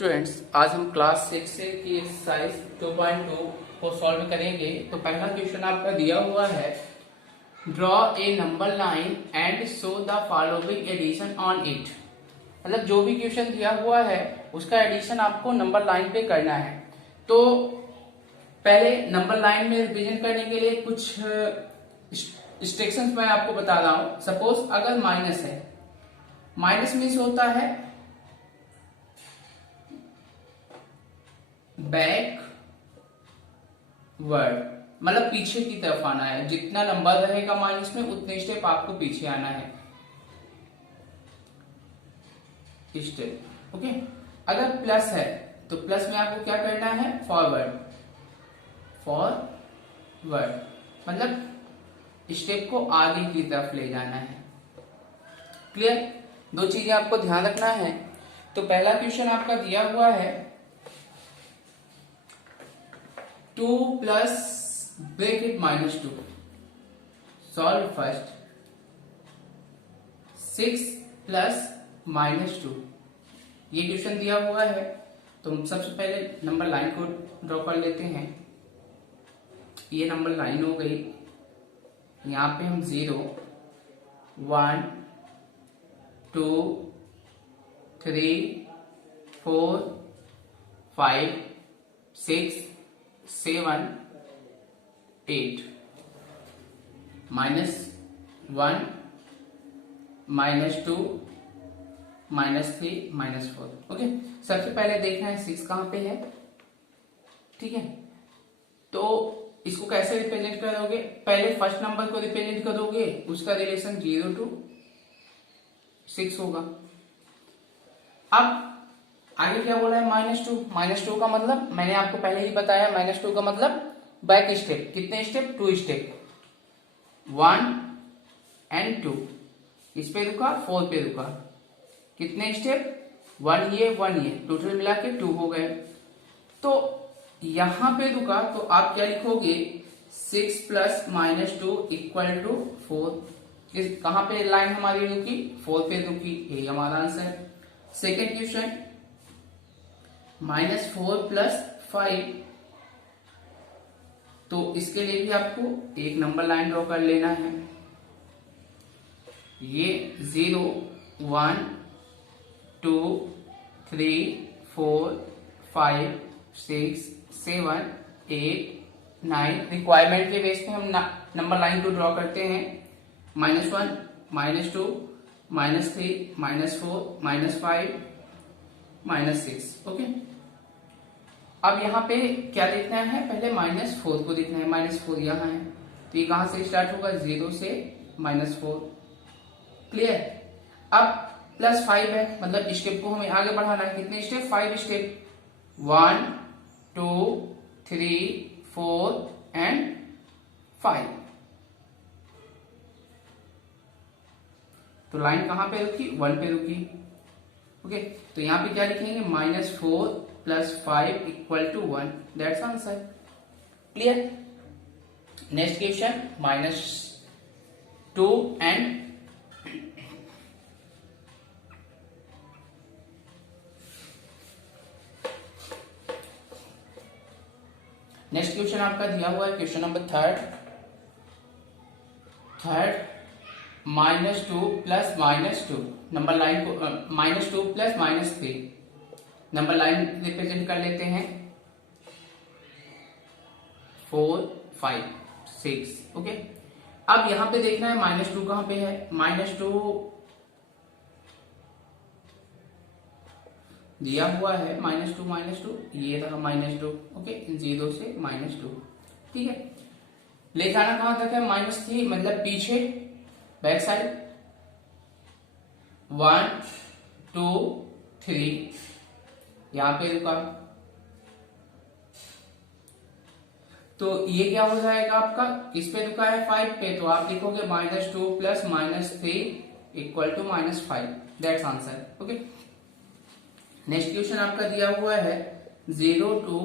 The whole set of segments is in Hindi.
स्टूडेंट्स, आज हम क्लास 6 से की एक्सरसाइज 2.2 को सॉल्व करेंगे। तो पहला क्वेश्चन आपका दिया हुआ है, draw a number line and show the following addition on it. मतलब जो भी क्वेश्चन दिया हुआ है उसका एडिशन आपको नंबर लाइन पे करना है। तो पहले नंबर लाइन में रिप्रेजेंट करने के लिए कुछ इंस्ट्रक्शंस मैं आपको बता रहा हूं। सपोज अगर माइनस है, माइनस मीन्स होता है बैक वर्ड, मतलब पीछे की तरफ आना है। जितना नंबर रहेगा माइनस में उतने स्टेप आपको पीछे आना है, स्टेप। ओके। अगर प्लस है तो प्लस में आपको क्या करना है, फॉरवर्ड, फॉरवर्ड मतलब स्टेप को आगे की तरफ ले जाना है। क्लियर? दो चीजें आपको ध्यान रखना है। तो पहला क्वेश्चन आपका दिया हुआ है 2 plus bracket -2, solve first. 6 plus -2, ये क्वेश्चन दिया हुआ है। तो हम सबसे पहले नंबर लाइन को ड्रॉ कर लेते हैं। ये नंबर लाइन हो गई। यहां पे हम 0 1 2 3 4 5 6 7 8 -1 -2 -3 -4। ओके। सबसे पहले देखना है 6 कहां पे है। ठीक है, तो इसको कैसे रिप्रेजेंट करोगे? पहले फर्स्ट नंबर को रिप्रेजेंट करोगे, उसका रिलेशन 0 to 6 होगा। अब आगे क्या बोला है, -2। -2 का मतलब मैंने आपको पहले ही बताया, -2 का मतलब बैक स्टेप। कितने स्टेप? 2 step, 1 and 2। इस पे रुका, 4 पे रुका। कितने स्टेप? 1 ये 1 ये, टोटल मिला के 2 हो गए। तो यहां पे रुका तो आप क्या लिखोगे, 6 प्लस -2 इक्वल टू 4। कहां पे लाइन हमारी रुकी? 4 पे रुकी। ये हमारा आंसर। सेकेंड क्वेश्चन, -4 प्लस 5, तो इसके लिए भी आपको एक नंबर लाइन ड्रॉ कर लेना है। ये 0 1 2 3 4 5 6 7 8 9। रिक्वायरमेंट के बेस पे हम नंबर लाइन को ड्रॉ करते हैं। -1 -2 -3 -4 -5 -6। ओके। अब यहाँ पे क्या देखना है, पहले -4 को देखना है। -4 यहाँ है, तो ये कहां से स्टार्ट होगा? 0 से -4। क्लियर? अब +5 है, मतलब स्टेप को हमें आगे बढ़ाना है। कितने स्टेप? 5 step, 1 2 3 4 and 5। तो लाइन कहां पे रुकी? 1 पे रुकी। ओके। तो यहां पे क्या लिखेंगे, -4 plus 5 equal to 1। That's answer. Clear? Next question, -2 and next question आपका दिया हुआ है, question number third. -2 plus -2 number line को, -2 प्लस -3 नंबर लाइन रिप्रेजेंट कर लेते हैं। 4 5 6। ओके। अब यहां पे देखना है -2 कहां पे है। -2 दिया हुआ है, -2 ये रहा -2। ओके, 0 से -2। ठीक है, ले जाना कहां तक है? -3 मतलब पीछे, बैक साइड। 1 2 3 यहां पे रुका, तो ये क्या हो जाएगा आपका? किस पे रुका है? 5 पे। तो आप लिखोगे -2 plus -3 equal to -5। That's answer. Okay. Next question आपका दिया हुआ है 0 to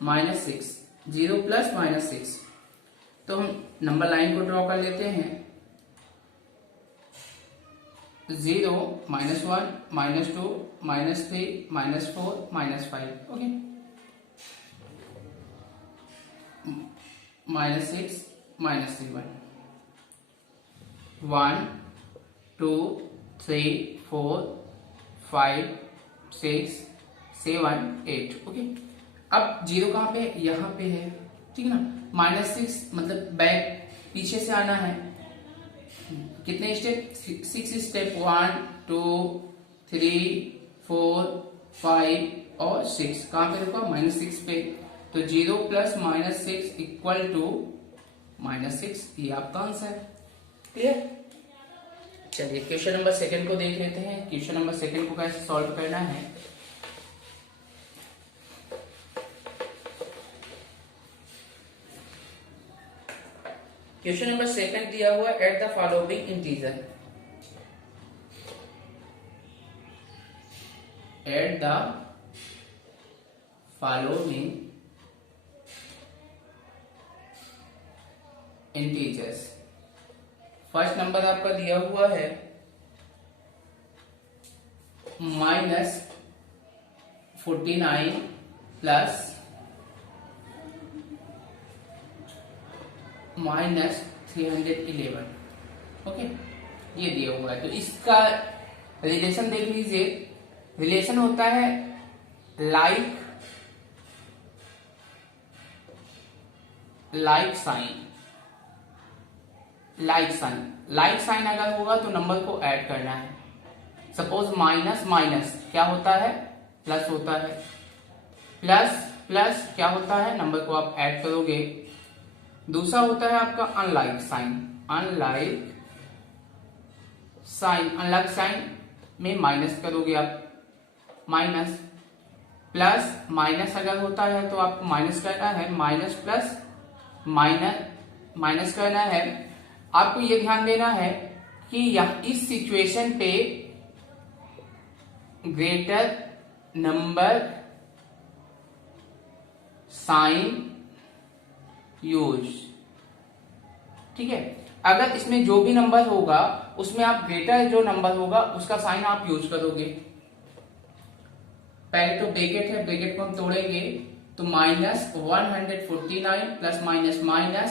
-6, 0 प्लस -6। तो हम नंबर लाइन को ड्रॉ कर लेते हैं। 0, -1, -2, -3, -4, -5, ओके, -6, -3, 1, 2, 3, 4, 5, 6, 7, 8, ओके। अब 0 कहाँ पे, यहाँ पे है, ठीक है ना। -6 मतलब बैक, पीछे से आना है। कितने स्टेप, 6 स्टेप, 1, 2, 3, 4, 5 और 6। कहां पे रुका, -6 पे। तो 0 + -6 = -6, ये आपका आंसर। क्लियर। चलिए क्वेश्चन नंबर सेकंड को देख लेते हैं। क्वेश्चन नंबर सेकंड को कैसे सॉल्व करना है। क्वेश्चन नंबर सेकंड दिया हुआ, at the following integer, at the following integers. First number आपका दिया हुआ है -49 प्लस -311, ओके, ये दिया हुआ है। तो इसका रिलेशन देख लीजिए। रिलेशन होता है लाइक साइन, लाइक साइन अगर होगा तो नंबर को ऐड करना है। सपोज माइनस माइनस क्या होता है, प्लस होता है। प्लस प्लस क्या होता है, नंबर को आप ऐड करोगे। दूसरा होता है आपका अनलाइक साइन, अनलाइक साइन में माइनस करोगे आप, माइनस। प्लस माइनस अगर होता है तो आपको माइनस करना है, माइनस प्लस माइनस करना है। आपको ये ध्यान देना है कि यह इस सिचुएशन पे ग्रेटर नंबर साइन यूज, ठीक है। अगर इसमें जो भी नंबर होगा उसमें आप ग्रेटर जो नंबर होगा उसका साइन आप यूज करोगे। पहले तो ब्रैकेट है, ब्रैकेट को हम तोड़ेंगे तो -149 plus minus minus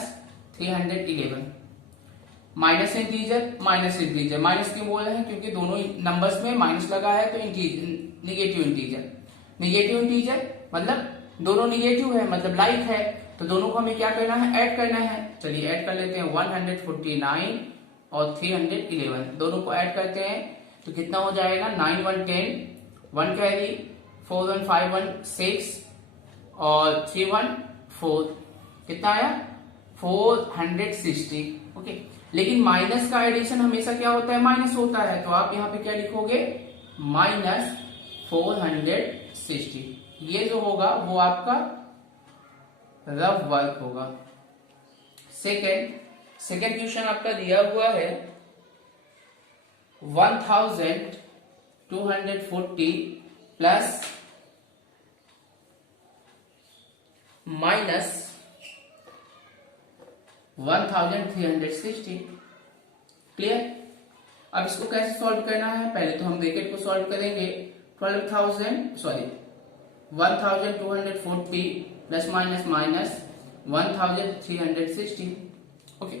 311, minus integer minus integer. Minus क्यों बोल रहे हैं, क्योंकि दोनों नंबर्स में माइनस लगा है, तो निगेटिव इंटीजर, निगेटिव इंटीजर मतलब दोनों निगेटिव है, मतलब लाइक है, तो दोनों को हमें क्या करना है, ऐड करना है। चलिए ऐड कर लेते हैं, 149 और 311 दोनों को ऐड करते हैं तो कितना हो जाएगा, 9 1 10, 1 कैरी, 4 1 5 1 6 और 3 1 4, कितना आया 460, ओके। लेकिन माइनस का एडिशन हमेशा क्या होता है, माइनस होता है, तो आप यहाँ पे क्या लिखोगे, -460। ये जो होगा वो आपका रफ वर्क होगा। सेकेंड क्वेश्चन आपका दिया हुआ है 1240 प्लस माइनस 1360, क्लियर। अब इसको कैसे सॉल्व करना है, पहले तो हम ब्रैकेट को सॉल्व करेंगे। 1240 प्लस माइनस माइनस 1360, ओके।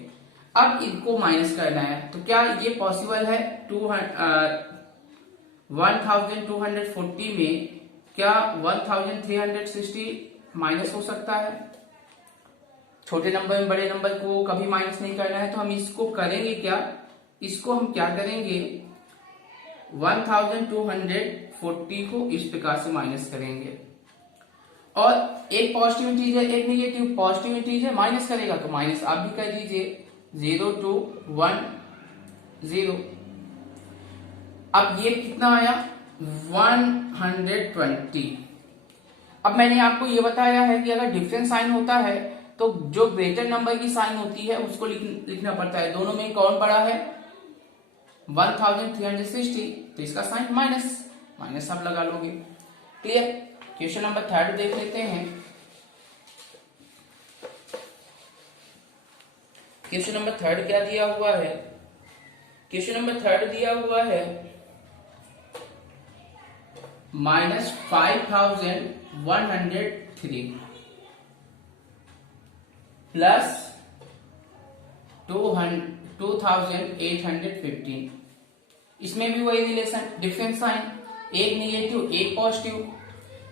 अब इनको माइनस करना है, तो क्या ये पॉसिबल है, 1240 में क्या 1360 माइनस हो सकता है। छोटे नंबर में बड़े नंबर को कभी माइनस नहीं करना है, तो हम इसको करेंगे क्या, इसको हम क्या करेंगे, 1240 को इस प्रकार से माइनस करेंगे। और एक पॉजिटिव इंटीजर एक निगेटिव, पॉजिटिव इंटीजर माइनस करेगा तो माइनस आप भी कर दीजिए, 0 2 1 0। अब ये कितना आया, 120। अब मैंने आपको ये बताया है कि अगर डिफरेंट साइन होता है तो जो ग्रेटर नंबर की साइन होती है उसको लिखना पड़ता है। दोनों में कौन बड़ा है, 1360, तो इसका साइन माइनस आप लगा लोगे, क्लियर। क्वेश्चन नंबर थर्ड देख लेते हैं। क्वेश्चन नंबर थर्ड क्या दिया हुआ है, क्वेश्चन नंबर 3 दिया हुआ है -5103 प्लस 2815। इसमें भी वही रिलेशन, डिफरेंस साइन, एक निगेटिव एक पॉजिटिव।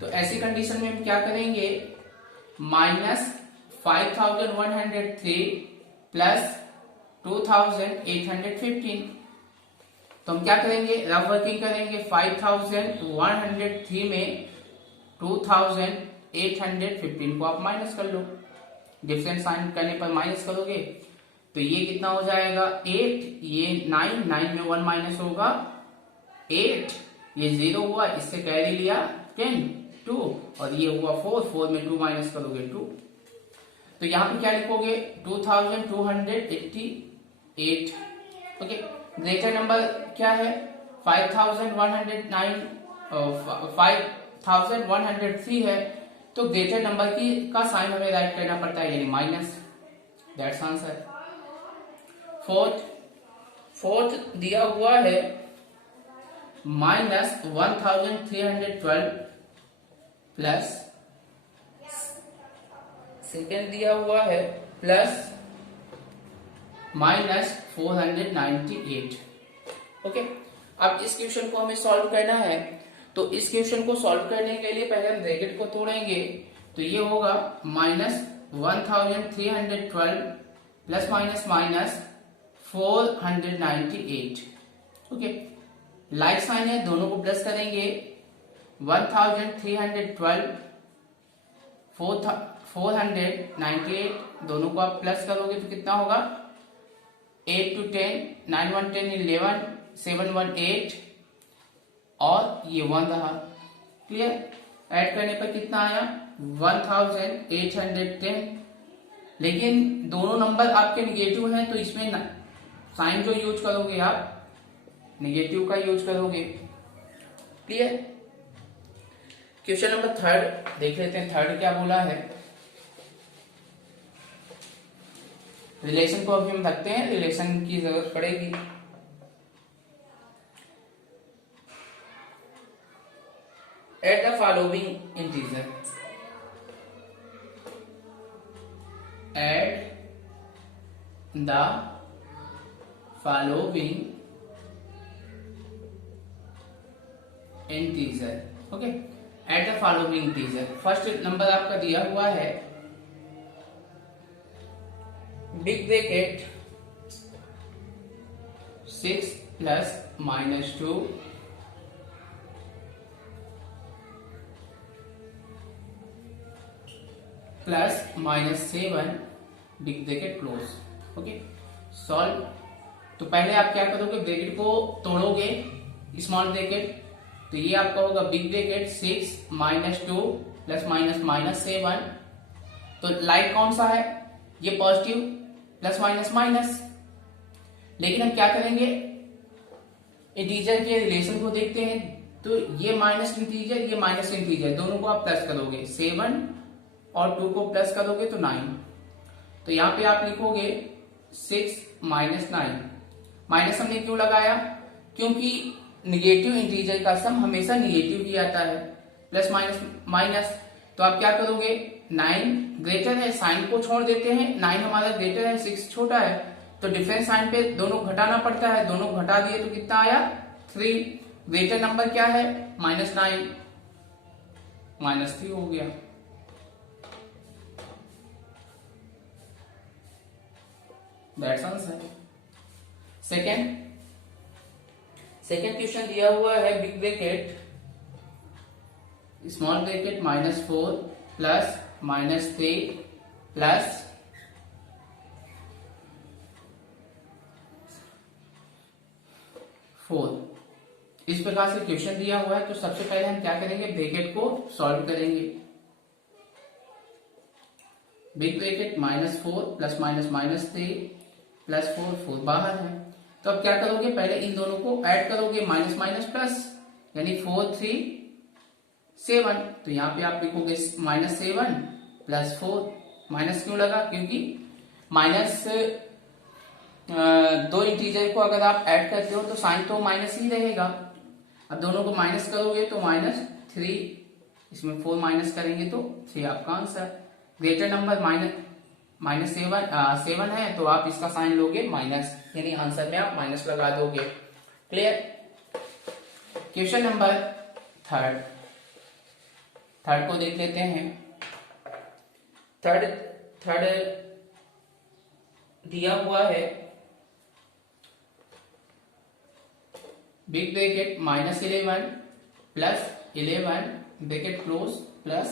तो ऐसी कंडीशन में हम क्या करेंगे, -5103 प्लस 2815। तो हम क्या करेंगे, रफ वर्किंग करेंगे। 5103 में 2815 को आप माइनस कर लो, डिफरेंस साइन करने पर माइनस करोगे तो ये कितना हो जाएगा 8, ये 9, 9 में 1 माइनस होगा 8, ये 0 हुआ, इससे कैरी लिया 10, 2 और ये हुआ 4, 4 में 2 माइनस करोगे 2। तो यहां पे क्या लिखोगे 2288। ओके, ग्रेटर नंबर क्या है 5103 है, तो ग्रेटर नंबर की का साइन हमें राइट करना पड़ता है, यानी माइनस। That's answer. फोर्थ दिया हुआ है -1312 प्लस, सेकेंड दिया हुआ है प्लस -498। ओके, अब इस क्वेश्चन को हमें सॉल्व करना है। तो इस क्वेश्चन को सॉल्व करने के लिए पहले हम ब्रैकेट को तोड़ेंगे। तो ये होगा -1312 plus minus minus 498। Okay, like sign है, दोनों को प्लस करेंगे। 1312 498, दोनों को आप प्लस करोगे तो कितना होगा 8 to 10, 9 1 10 11, 7 1 8 और ये 1 रहा। क्लियर, ऐड करने पर कितना आया 1810। लेकिन दोनों नंबर आपके निगेटिव हैं, तो इसमें साइन जो यूज करोगे आप निगेटिव का यूज करोगे। क्लियर। क्वेश्चन नंबर 3 देख लेते हैं। 3 क्या बोला है, रिलेशन को अभी हम रखते हैं, रिलेशन की जरूरत पड़ेगी। At the following integer, at the following integer. Okay, at the following integer, first number आपका दिया हुआ है big bracket 6 plus -2 plus -7 big bracket close. Okay, solve. तो पहले आप क्या करोगे, ब्रैकेट को तोड़ोगे, स्मॉल ब्रैकेट, तो ये आपका होगा बिग ब्रैकेट 6 -2 प्लस -7। तो लाइक कौन सा है, ये पॉजिटिव, प्लस माइनस माइनस। लेकिन हम क्या करेंगे, इंटीजर के रिलेशन को देखते हैं। तो ये माइनस इंटीजर, ये माइनस इंटीजर, दोनों को आप प्लस करोगे, 7 और 2 को प्लस करोगे तो 9। तो यहां पे आप लिखोगे 6 -9। माइनस हमने क्यों लगाया, क्योंकि निगेटिव इंटीजर का सम हमेशा निगेटिव ही आता है, प्लस माइनस माइनस। तो आप क्या करोगे, 9 ग्रेटर है, साइन को छोड़ देते हैं, 9 हमारा ग्रेटर है, 6 छोटा है, तो डिफरेंस साइन पे दोनों घटाना पड़ता है, दोनों घटा दिए तो कितना आया 3। ग्रेटर नंबर क्या है -9, -3 हो गया। That's answer. सेकेंड क्वेश्चन दिया हुआ है big bracket small bracket -4 plus -3 plus -4। इस प्रकार से क्वेश्चन दिया हुआ है। तो सबसे पहले हम क्या करेंगे, ब्रैकेट को सॉल्व करेंगे। बिग ब्रैकेट -4 प्लस -3 प्लस 4, 4 बाहर है। तो अब क्या करोगे, पहले इन दोनों को ऐड करोगे, माइनस माइनस प्लस, यानी 4 3 7। तो यहाँ पे आप लिखोगे -7 प्लस 4। माइनस क्यों लगा, क्योंकि माइनस दो इंटीजर को अगर आप ऐड करते हो तो साइन तो माइनस ही रहेगा। अब दोनों को माइनस करोगे तो -3, इसमें 4 माइनस करेंगे तो 3 आपका आंसर। ग्रेटर नंबर -7 है तो आप इसका साइन लोगे माइनस, यानी आंसर में आप माइनस लगा दोगे। क्लियर। क्वेश्चन नंबर थर्ड को देख लेते हैं। थर्ड दिया हुआ है big bracket -11 plus 11 bracket close plus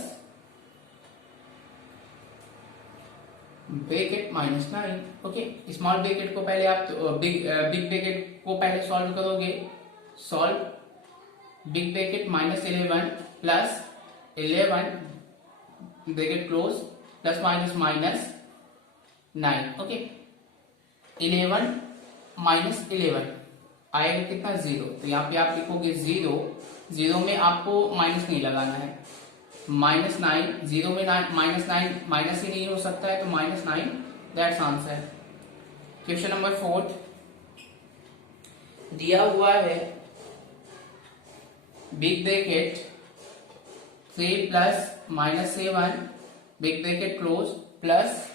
bracket -9। Okay, small bracket को पहले आप बिग ब्रैकेट को पहले सॉल्व करोगे। Solve big bracket -11 plus 11 bracket close plus -9। Okay, 11 -11 आएगा कितना 0, तो यहाँ पे आप लिखोगे 0 में आपको माइनस नहीं लगाना है। -9 0 में -9 माइनस ही नहीं हो सकता है, तो -9 दैट्स आंसर। क्वेश्चन नंबर 4 दिया हुआ है big bracket 3 plus -7 big bracket close plus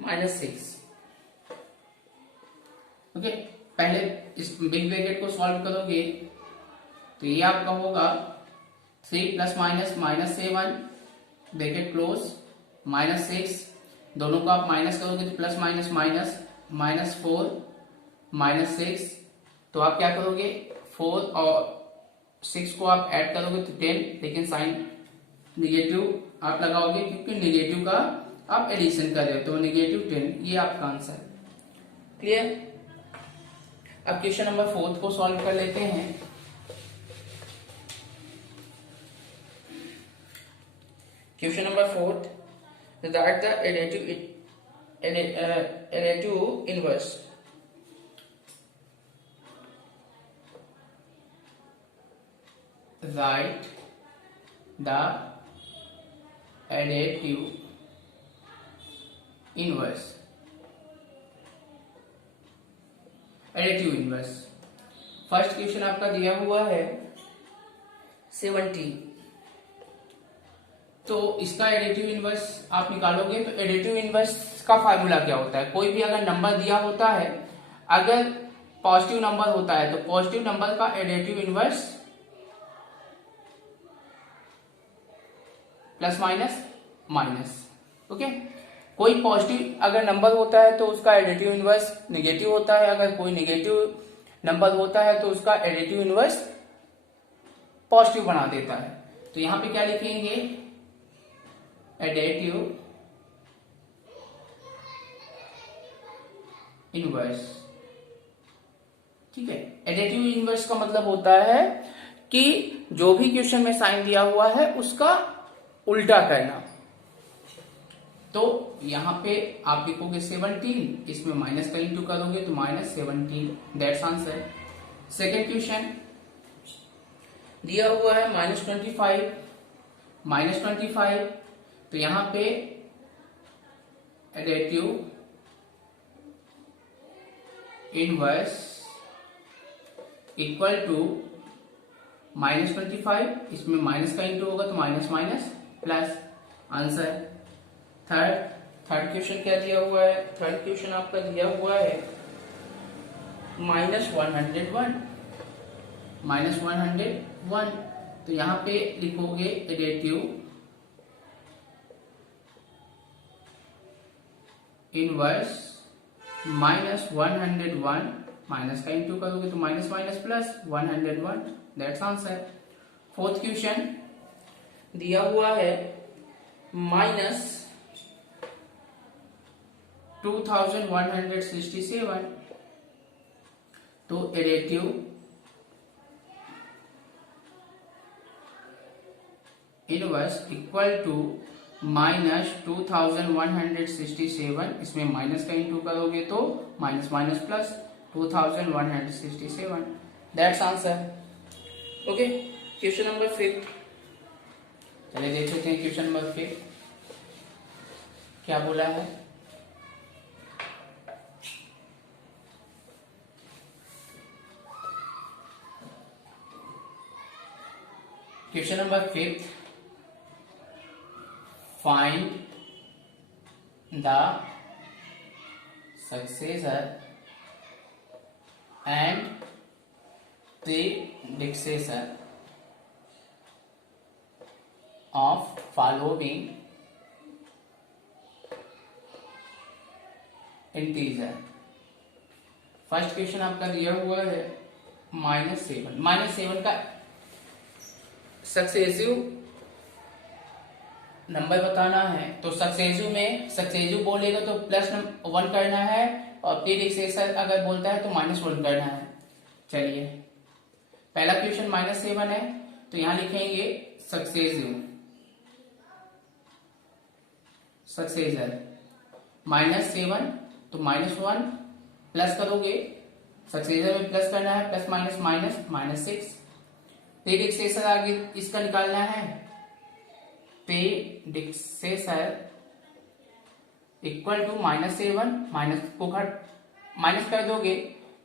-6। Okay, पहले इस बिग ब्रैकेट को सॉल्व करोगे तो ये आपका होगा 3 प्लस -7 ब्रैकेट क्लोज -6, दोनों को आप माइनस करोगे तो प्लस -4 -6, तो आप क्या करोगे 4 और 6 को आप ऐड करोगे तो 10, लेकिन साइन निगेटिव आप लगाओगे क्योंकि निगेटिव का आप एडिशन कर रहे हो, तो -10 ये आपका आंसर। क्लियर। अब क्वेश्चन नंबर 4 को सॉल्व कर लेते हैं। Question number 4, right the additive inverse. Right the additive inverse. Additive inverse first question आपका दिया हुआ है 70, तो इसका एडिटिव इनवर्स आप निकालोगे। तो एडिटिव इनवर्स का फार्मूला क्या होता है, कोई भी अगर नंबर दिया होता है, अगर पॉजिटिव नंबर होता है तो पॉजिटिव नंबर का additive inverse plus minus. Okay, कोई पॉजिटिव अगर नंबर होता है तो उसका एडिटिव इनवर्स नेगेटिव होता है, अगर कोई नेगेटिव नंबर होता है तो उसका एडिटिव इनवर्स पॉजिटिव बना देता है। तो यहां पे क्या लिखेंगे, एडिटिव इनवर्स। ठीक है, एडिटिव इनवर्स का मतलब होता है कि जो भी क्वेश्चन में साइन दिया हुआ है उसका उल्टा करना। तो यहां पे आप लिखोगे 17, इसमें माइनस का इंटू करोगे तो -17 दैट्स आंसर। सेकेंड क्वेश्चन दिया हुआ है -25, तो यहां पे एडिटिव इनवर्स इक्वल टू -25, इसमें माइनस का इंटू होगा तो minus plus answer. Third question क्या दिया हुआ है, थर्ड क्वेश्चन आपका दिया हुआ है -101, तो यहां पे लिखोगे एडिटिव इनवर्स -101, माइनस का इंटू करोगे तो minus plus 101 that's answer. Fourth question दिया हुआ है -2167, तो एडिटिव इनवर्स इक्वल टू -2167, इसमें माइनस का इंटू करोगे तो minus plus 2167 that's answer. Okay, question number 5 चलिए देख लेते हैं। क्वेश्चन नंबर 5 क्या बोला है, question number 5, find the successor and predecessor of following integer. First question आपका दिया हुआ है -7। -7 का सक्सेसिव नंबर बताना है। तो सक्सेसिव में सक्सेसिव बोलेगा तो +1 करना है, और प्रीडिक्सेसर अगर बोलता है तो -1 करना है। चलिए, पहला क्वेश्चन -7 है, तो यहां लिखेंगे सक्सेसिव, सक्सेसर -7, तो -1 प्लस करोगे, सक्सेसर में प्लस करना है, प्लस माइनस माइनस -6। प्रीडिक्सेसर आगे इसका निकालना है, प्रीडिक्सेसर इक्वल टू -7, माइनस को माइनस कर दोगे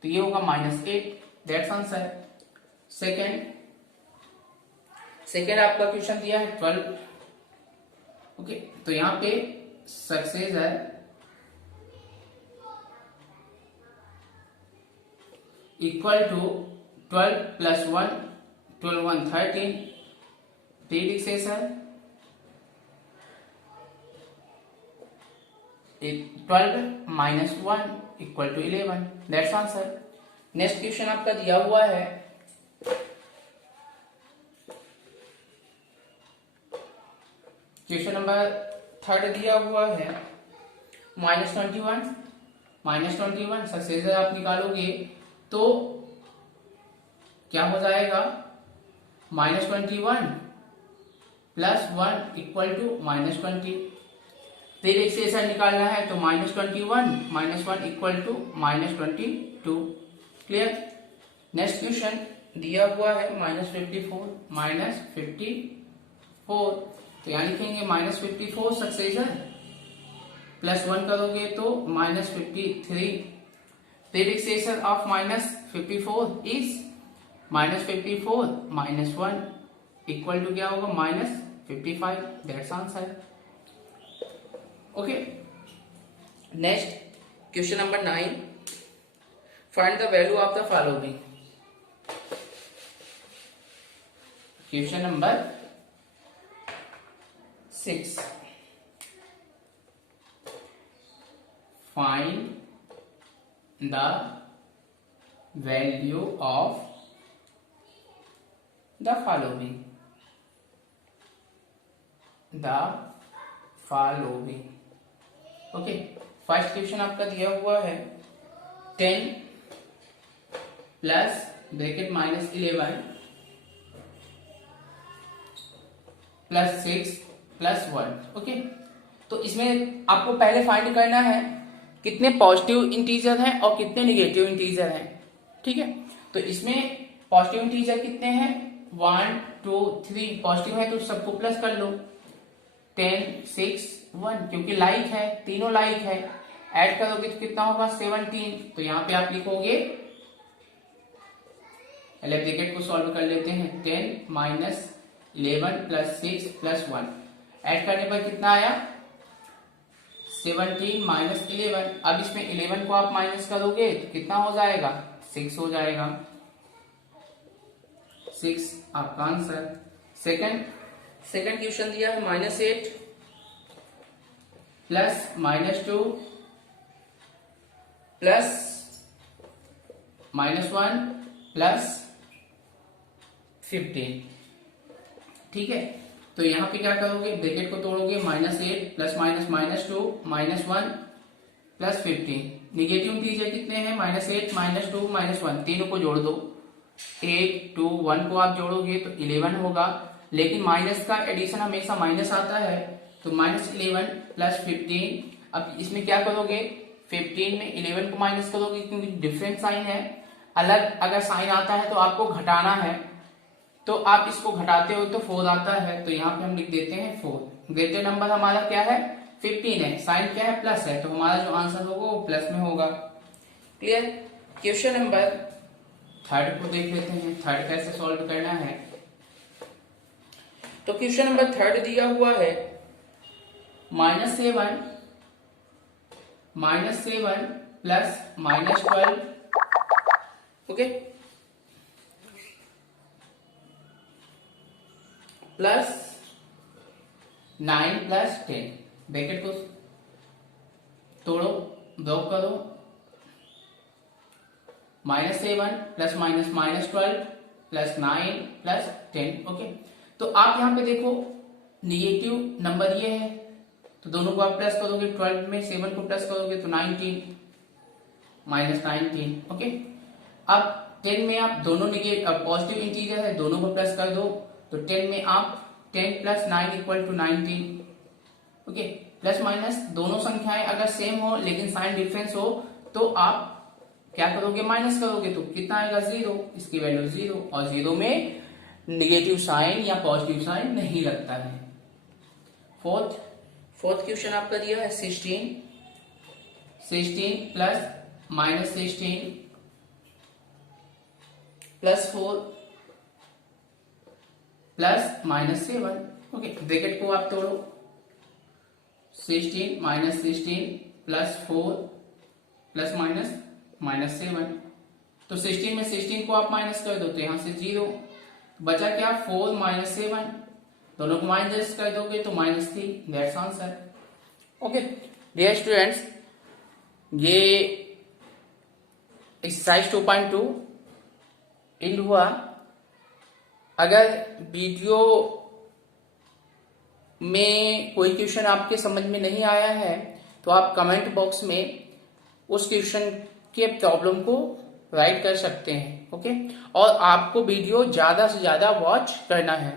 तो ये होगा -8। That's answer. सेकेंड आपका क्वेश्चन दिया है 12। ओके, तो यहां पे successor equal to 12 + 1, 12 1 13। Predecessor 12 - 1 equal to 11। That's answer. Next question आपका दिया हुआ है क्वेश्चन नंबर 3 दिया हुआ है -21 सक्सेसर आप निकालोगे तो क्या हो जाएगा, -21 + 1 इक्वल टू -20। प्रीडिक्सेसर निकालना है तो -21 - 1 equal to -22। Clear. Next question दिया हुआ है -54 तो यहां लिखेंगे -54 सक्सेसर, +1 करोगे तो -53। प्रीडिक्सेसर ऑफ -54 इज -54 - 1 इक्वल टू क्या होगा, -55। That's answer. Okay, next question number 9, find the value of the following. Question number 6, find the value of the following. Okay, first question आपका दिया हुआ है 10 प्लस ब्रैकेट -11 + 6 + 1। ओके, तो इसमें आपको पहले फाइंड करना है कितने पॉजिटिव इंटीजर हैं और कितने निगेटिव इंटीजर हैं। ठीक है, तो इसमें पॉजिटिव इंटीजर कितने हैं, 1 2 3 पॉजिटिव है तो सबको प्लस कर लो। 10 6 1 क्योंकि लाइक है, तीनों लाइक है, ऐड करोगे तो कितना होगा, 17। तो यहां पे आप लिखोगे, पहले ब्रैकेट को सॉल्व कर लेते हैं, 10 - 11 + 6 + 1 ऐड करने पर कितना आया, 17 - 11। अब इसमें 11 को आप माइनस करोगे तो कितना हो जाएगा, 6 हो जाएगा। 6 आपका आंसर। सेकंड क्वेश्चन दिया है -8 प्लस -2 प्लस -1 प्लस 15। ठीक है, तो यहां पे क्या करोगे, ब्रैकेट को तोड़ोगे, -8 प्लस -2 -1 प्लस 15। निगेटिव इंटीजर कितने हैं, -8 -2 -1, तीनों को जोड़ दो, 8 2 1 को आप जोड़ोगे तो 11 होगा। लेकिन माइनस का एडिशन हमेशा माइनस आता है, तो -11 प्लस 15। अब इसमें क्या करोगे, 15 में 11 को माइनस करोगे क्योंकि डिफरेंट साइन है, अलग अगर साइन आता है तो आपको घटाना है, तो आप इसको घटाते हो तो 4 आता है, तो यहाँ पे हम लिख देते हैं 4। ग्रेटर नंबर हमारा क्या है, 15 है, साइन क्या है, प्लस है, तो हमारा जो आंसर होगा वो प्लस में होगा। क्लियर। क्वेश्चन नंबर 3 को देख लेते हैं, 3 कैसे सॉल्व करना है। तो क्वेश्चन नंबर 3 दिया हुआ है -7 plus -12, okay, plus 9 plus 10, bracket को तोड़ो, ब्लॉक करो, -7 प्लस -12 प्लस 9 प्लस 10, ओके। तो आप यहां पे देखो निगेटिव नंबर ये है, तो दोनों को आप प्लस करोगे, 12 में 7 को प्लस करोगे तो 19 -19, ओके। अब 10 में आप दोनों पॉजिटिव इंटीजर है, दोनों को प्लस कर दो, तो 10 में आप 10 plus 9 equal to 19, okay. Plus minus दोनों संख्याएं अगर सेम हो लेकिन साइन डिफरेंस हो तो आप क्या करोगे, माइनस करोगे, तो कितना आएगा 0, इसकी वैल्यू 0, और 0 में निगेटिव साइन या पॉजिटिव साइन नहीं लगता है। फोर्थ क्वेश्चन आपका दिया है 16 plus -16 plus 4 plus -7, okay. Bracket को आप तोड़ो, 16 -16 प्लस 4 प्लस -7, तो 16 में 16 को आप माइनस कर दो तो यहां से 0 बचा, क्या 4 -7, दोनों को माइनस कर दोगे तो -3, that's answer, okay. Dear students, ये एक्सरसाइज 2.2 एंड हुआ। अगर वीडियो में कोई क्वेश्चन आपके समझ में नहीं आया है तो आप कमेंट बॉक्स में उस क्वेश्चन के प्रॉब्लम को राइट कर सकते हैं, ओके। और आपको वीडियो ज्यादा से ज्यादा वॉच करना है।